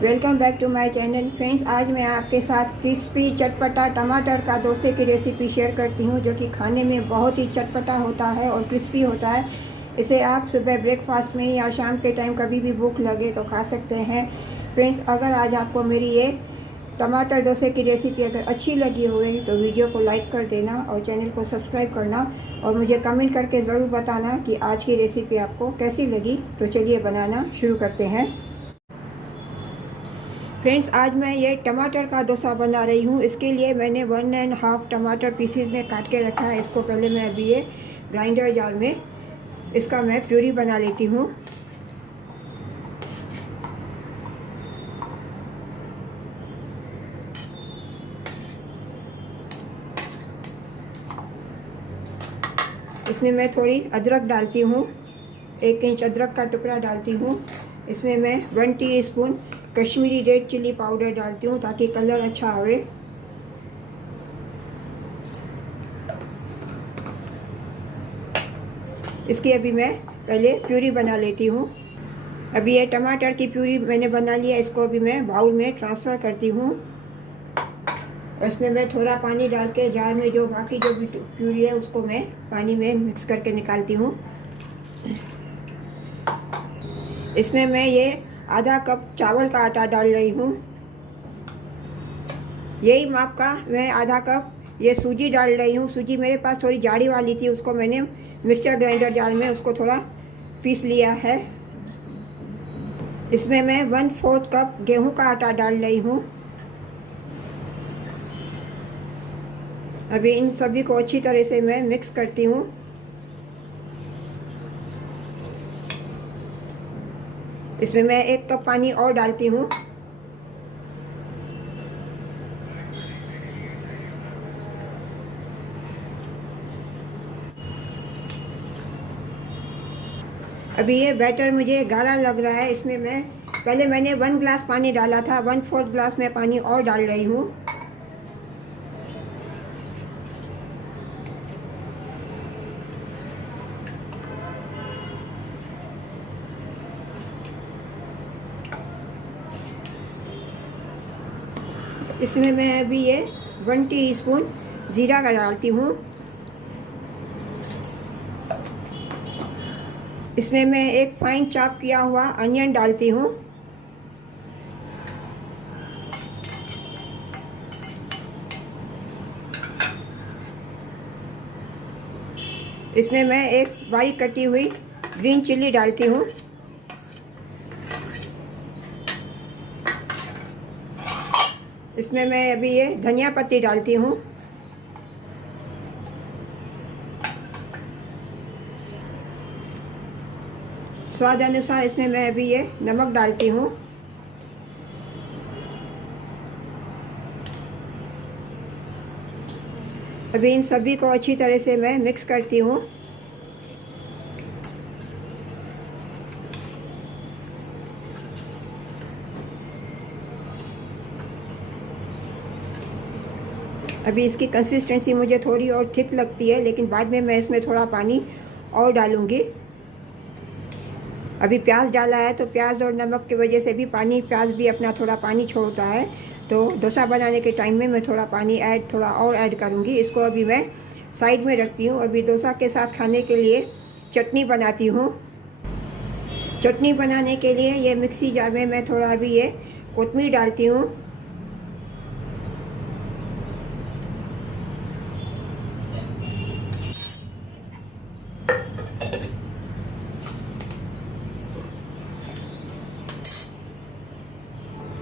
Welcome back to my channel friends. आज मैं आपके साथ क्रिस्पी चटपटा टमाटर का डोसे की रेसिपी शेयर करती हूँ, जो कि खाने में बहुत ही चटपटा होता है और क्रिस्पी होता है। इसे आप सुबह ब्रेकफास्ट में या शाम के टाइम कभी भी भूख लगे तो खा सकते हैं। फ्रेंड्स, अगर आज आपको मेरी ये टमाटर डोसे की रेसिपी अगर अच्छी लगी हुई तो वीडियो को लाइक कर देना और चैनल को सब्सक्राइब करना और मुझे कमेंट करके ज़रूर बताना कि आज की रेसिपी आपको कैसी लगी। तो चलिए बनाना शुरू करते हैं। फ्रेंड्स, आज मैं ये टमाटर का डोसा बना रही हूँ। इसके लिए मैंने 1.5 टमाटर पीसीज में काट के रखा है। इसको पहले मैं अभी ये ग्राइंडर जार में इसका मैं प्यूरी बना लेती हूँ। इसमें मैं थोड़ी अदरक डालती हूँ, 1 इंच अदरक का टुकड़ा डालती हूँ। इसमें मैं 1 teaspoon Kashmiri red chilli powder डालती हूँ ताकि कलर अच्छा आवे। इसकी अभी मैं पहले प्यूरी बना लेती हूँ। अभी ये टमाटर की प्यूरी मैंने बना लिया। इसको अभी मैं बाउल में ट्रांसफ़र करती हूँ। इसमें मैं थोड़ा पानी डाल के जार में जो बाकी जो भी प्यूरी है उसको मैं पानी में मिक्स करके निकालती हूँ। इसमें मैं ये आधा कप चावल का आटा डाल रही हूँ। यही माप का मैं आधा कप ये सूजी डाल रही हूँ। सूजी मेरे पास थोड़ी जाड़ी वाली थी, उसको मैंने मिक्सचर ग्राइंडर जार में उसको थोड़ा पीस लिया है। इसमें मैं 1/4 कप गेहूं का आटा डाल रही हूँ। अभी इन सभी को अच्छी तरह से मैं मिक्स करती हूँ। इसमें मैं 1 कप पानी और डालती हूँ। अभी ये बैटर मुझे गाढ़ा लग रहा है। इसमें मैं पहले मैंने 1 ग्लास पानी डाला था, 1/4 ग्लास में पानी और डाल रही हूँ। इसमें मैं अभी ये 1 टीस्पून जीरा का डालती हूँ। इसमें मैं एक फाइन चॉप किया हुआ अनियन डालती हूँ। इसमें मैं एक बारीक कटी हुई ग्रीन चिल्ली डालती हूँ। इसमें मैं अभी ये धनिया पत्ती डालती हूँ। स्वाद अनुसार इसमें मैं अभी ये नमक डालती हूँ। अभी इन सभी को अच्छी तरह से मैं मिक्स करती हूँ। अभी इसकी कंसिस्टेंसी मुझे थोड़ी और थिक लगती है, लेकिन बाद में मैं इसमें थोड़ा पानी और डालूँगी। अभी प्याज डाला है तो प्याज और नमक की वजह से भी प्याज भी अपना थोड़ा पानी छोड़ता है, तो डोसा बनाने के टाइम में मैं थोड़ा पानी थोड़ा और ऐड करूँगी। इसको अभी मैं साइड में रखती हूँ। अभी डोसा के साथ खाने के लिए चटनी बनाती हूँ। चटनी बनाने के लिए ये मिक्सी जार में मैं थोड़ा अभी ये कोतमीर डालती हूँ।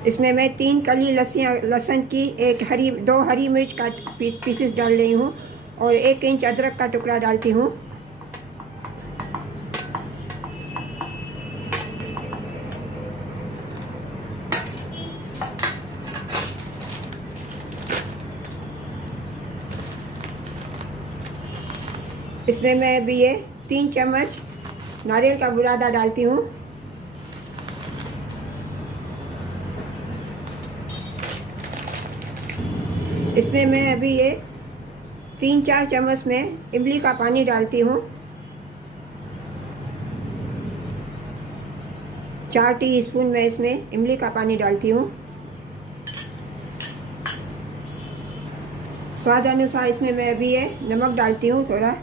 इसमें मैं 3 कली लहसुन की 2 हरी मिर्च का पीसेस डाल रही हूँ और 1 इंच अदरक का टुकड़ा डालती हूँ। इसमें मैं अभी ये 3 चम्मच नारियल का बुरादा डालती हूँ। इसमें मैं अभी ये 3-4 चम्मच में इमली का पानी डालती हूँ। 4 टीस्पून मैं इसमें इमली का पानी डालती हूँ। स्वाद अनुसार इसमें मैं अभी ये नमक डालती हूँ थोड़ा।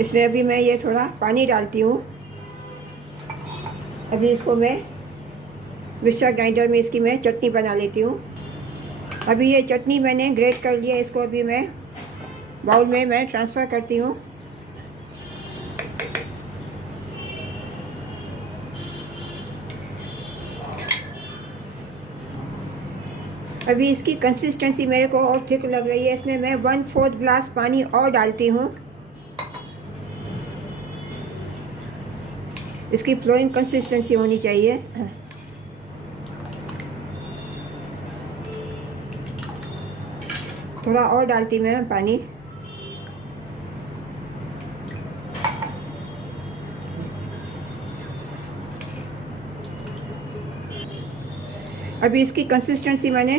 इसमें अभी मैं ये थोड़ा पानी डालती हूँ। अभी इसको मैं मिक्सर ग्राइंडर में इसकी मैं चटनी बना लेती हूँ। अभी ये चटनी मैंने ग्रेट कर लिया, इसको अभी मैं बाउल में मैं ट्रांसफ़र करती हूँ। अभी इसकी कंसिस्टेंसी मेरे को और थिक लग रही है। इसमें मैं 1/4 ग्लास पानी और डालती हूँ। इसकी फ्लोइंग कंसिस्टेंसी होनी चाहिए। थोड़ा और डालती मैं पानी। अभी इसकी कंसिस्टेंसी मैंने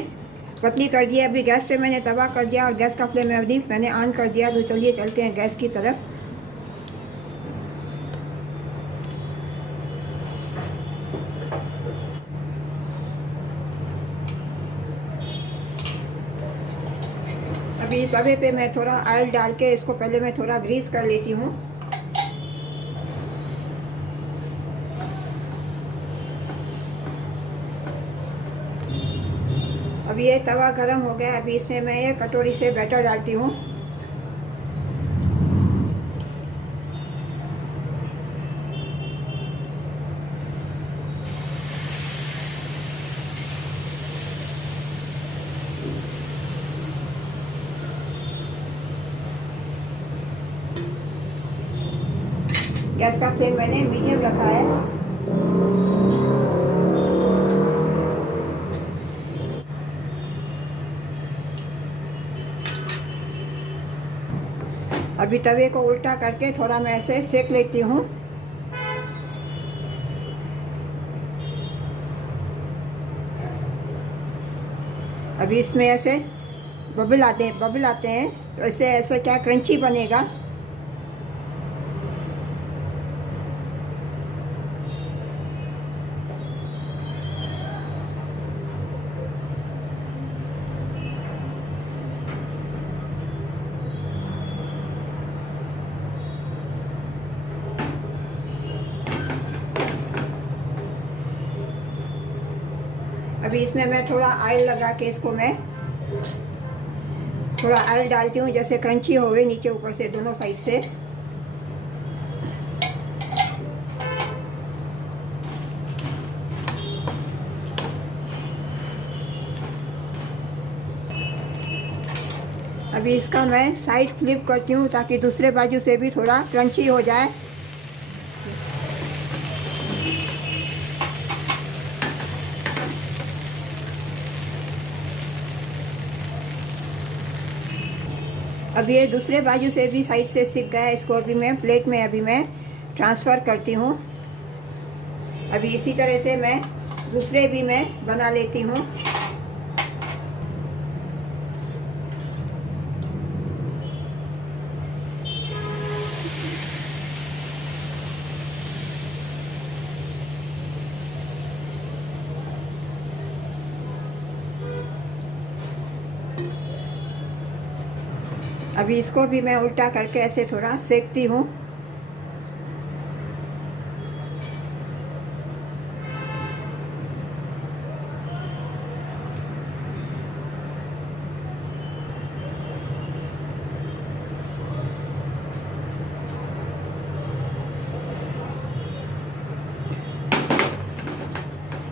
पतली कर दिया। अभी गैस पे मैंने तवा कर दिया और गैस का फ्लेम अभी मैंने ऑन कर दिया। तो चलिए चलते हैं गैस की तरफ। अभी तवे पे मैं थोड़ा ऑयल डाल के इसको पहले मैं थोड़ा ग्रीस कर लेती हूँ। अभी ये तवा गरम हो गया। अभी इसमें मैं ये कटोरी से बैटर डालती हूँ। गैस का फ्लेम मैंने मीडियम रखा है। अभी तवे को उल्टा करके थोड़ा मैं ऐसे सेक लेती हूँ। अभी इसमें ऐसे बबल आते हैं तो इससे ऐसे क्या क्रंची बनेगा। अभी इसमें मैं थोड़ा ऑयल लगा के इसको मैं थोड़ा ऑयल डालती हूँ, जैसे क्रंची होवे नीचे ऊपर से दोनों साइड से। अभी इसका मैं साइड फ्लिप करती हूँ ताकि दूसरे बाजू से भी थोड़ा क्रंची हो जाए। अब ये दूसरे बाजू से भी साइड से सिक गया है। इसको अभी मैं प्लेट में अभी मैं ट्रांसफ़र करती हूँ। अभी इसी तरह से मैं दूसरे भी मैं बना लेती हूँ। अभी इसको भी मैं उल्टा करके ऐसे थोड़ा सेकती हूँ।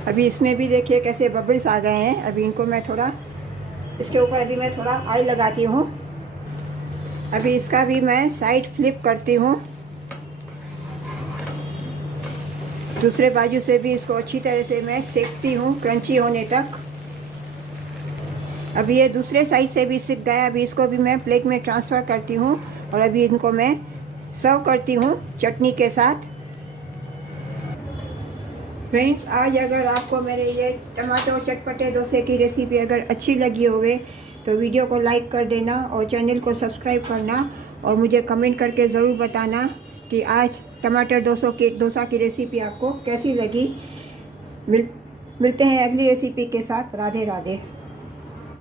अभी इसमें भी देखिए कैसे बबल्स आ गए हैं। अभी इनको मैं थोड़ा इसके ऊपर अभी मैं थोड़ा ऑयल लगाती हूँ। अभी इसका भी मैं साइड फ्लिप करती हूँ। दूसरे बाजू से भी इसको अच्छी तरह से मैं सेकती हूँ क्रंची होने तक। अभी ये दूसरे साइड से भी सिक गया। अभी इसको भी मैं प्लेट में ट्रांसफ़र करती हूँ और अभी इनको मैं सर्व करती हूँ चटनी के साथ। फ्रेंड्स, आज अगर आपको मेरे ये टमाटो चटपटे डोसे की रेसिपी अगर अच्छी लगी होवे तो वीडियो को लाइक कर देना और चैनल को सब्सक्राइब करना और मुझे कमेंट करके ज़रूर बताना कि आज टमाटर डोसा की रेसिपी आपको कैसी लगी। मिलते हैं अगली रेसिपी के साथ। राधे राधे।